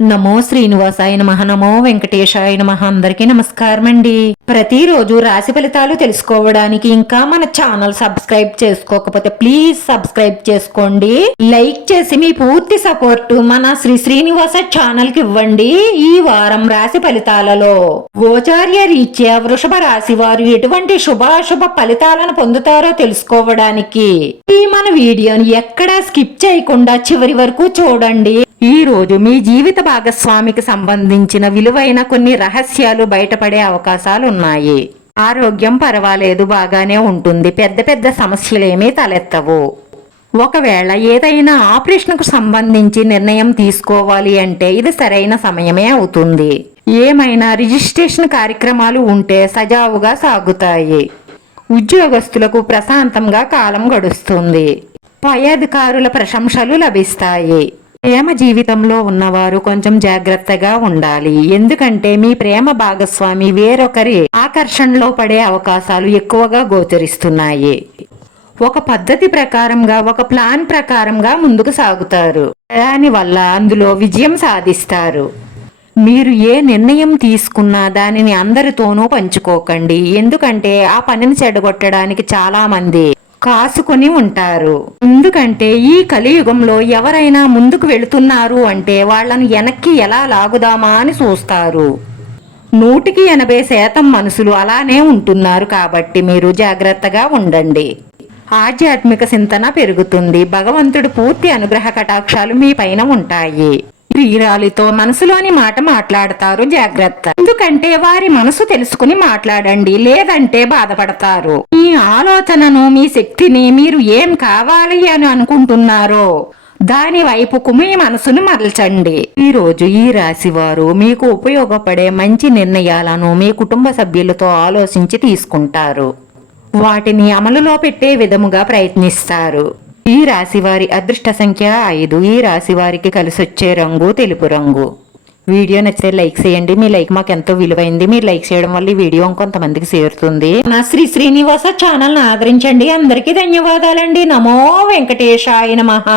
నమో శ్రీనివాసాయ నమః, నమో వెంకటేశాయ నమః. అందరికీ నమస్కారం అండి. ప్రతిరోజు రాశి ఫలితాలు తెలుసుకోవడానికి ఇంకా మన ఛానల్ సబ్స్క్రైబ్ చేసుకోకపోతే ప్లీజ్ సబ్స్క్రైబ్ చేసుకోండి. లైక్ చేసి మీ పూర్తి సపోర్ట్ మన శ్రీనివాస ఛానల్ కి ఇవ్వండి. ఈ వారం రాశి ఫలితాలలో గోచార్య రీత్యా వృషభ రాశి వారు ఎటువంటి శుభాశుభ ఫలితాలను పొందుతారో తెలుసుకోవడానికి ఈ మన వీడియోని ఎక్కడా స్కిప్ చేయకుండా చివరి వరకు చూడండి. ఈ రోజు మీ జీవిత భాగస్వామికి సంబంధించిన విలువైన కొన్ని రహస్యాలు బయటపడే అవకాశాలు ఉన్నాయి. ఆరోగ్యం పర్వాలేదు, బాగానే ఉంటుంది. పెద్ద పెద్ద సమస్యలేమీ తలెత్తవు. ఒకవేళ ఏదైనా ఆపరేషన్కు సంబంధించి నిర్ణయం తీసుకోవాలి అంటే ఇది సరైన సమయమే అవుతుంది. ఏమైనా రిజిస్ట్రేషన్ కార్యక్రమాలు ఉంటే సజావుగా సాగుతాయి. ఉద్యోగస్తులకు ప్రశాంతంగా కాలం గడుస్తుంది. పై అధికారుల ప్రశంసలు లభిస్తాయి. ప్రేమ జీవితంలో ఉన్నవారు కొంచెం జాగ్రత్తగా ఉండాలి. ఎందుకంటే మీ ప్రేమ భాగస్వామి వేరొకరి ఆకర్షణలో పడే అవకాశాలు ఎక్కువగా గోచరిస్తున్నాయి. ఒక పద్ధతి ప్రకారంగా, ఒక ప్లాన్ ప్రకారంగా ముందుకు సాగుతారు. దానివల్ల అందులో విజయం సాధిస్తారు. మీరు ఏ నిర్ణయం తీసుకున్నా దానిని అందరితోనూ పంచుకోకండి. ఎందుకంటే ఆ పనిని చెడగొట్టడానికి చాలా మంది కాసుకొని ఉంటారు. ఎందుకంటే ఈ కలియుగంలో ఎవరైనా ముందుకు వెళుతున్నారు అంటే వాళ్లను వెనక్కి ఎలా లాగుదామా అని చూస్తారు. 180% మనుషులు అలానే ఉంటున్నారు. కాబట్టి మీరు జాగ్రత్తగా ఉండండి. ఆధ్యాత్మిక చింతన పెరుగుతుంది. భగవంతుడు పూర్తి అనుగ్రహ కటాక్షాలు మీ పైన ఉంటాయి. ప్రియురాలితో మనసులోని మాట మాట్లాడతారు, జాగ్రత్త. ఎందుకంటే వారి మనసు తెలుసుకుని మాట్లాడండి, లేదంటే బాధపడతారు. మీ ఆలోచనను, మీ శక్తిని మీరు ఏం కావాలి అని అనుకుంటున్నారో దాని వైపుకు మీ మనసును మరల్చండి. ఈ రోజు ఈ రాశి వారు మీకు ఉపయోగపడే మంచి నిర్ణయాలను మీ కుటుంబ సభ్యులతో ఆలోచించి తీసుకుంటారు. వాటిని అమలులో పెట్టే విధముగా ప్రయత్నిస్తారు. ఈ రాశి వారి అదృష్ట సంఖ్య 5. ఈ రాశి వారికి కలిసొచ్చే రంగు తెలుపు రంగు. వీడియో నచ్చితే లైక్ చేయండి. మీ లైక్ మాకు ఎంతో విలువైంది. మీరు లైక్ చేయడం వల్ల ఈ వీడియో కొంతమందికి చేరుతుంది. నా శ్రీనివాస ఛానల్ ఆదరించండి. అందరికీ ధన్యవాదాలండి. నమో వెంకటేశాయ నమః.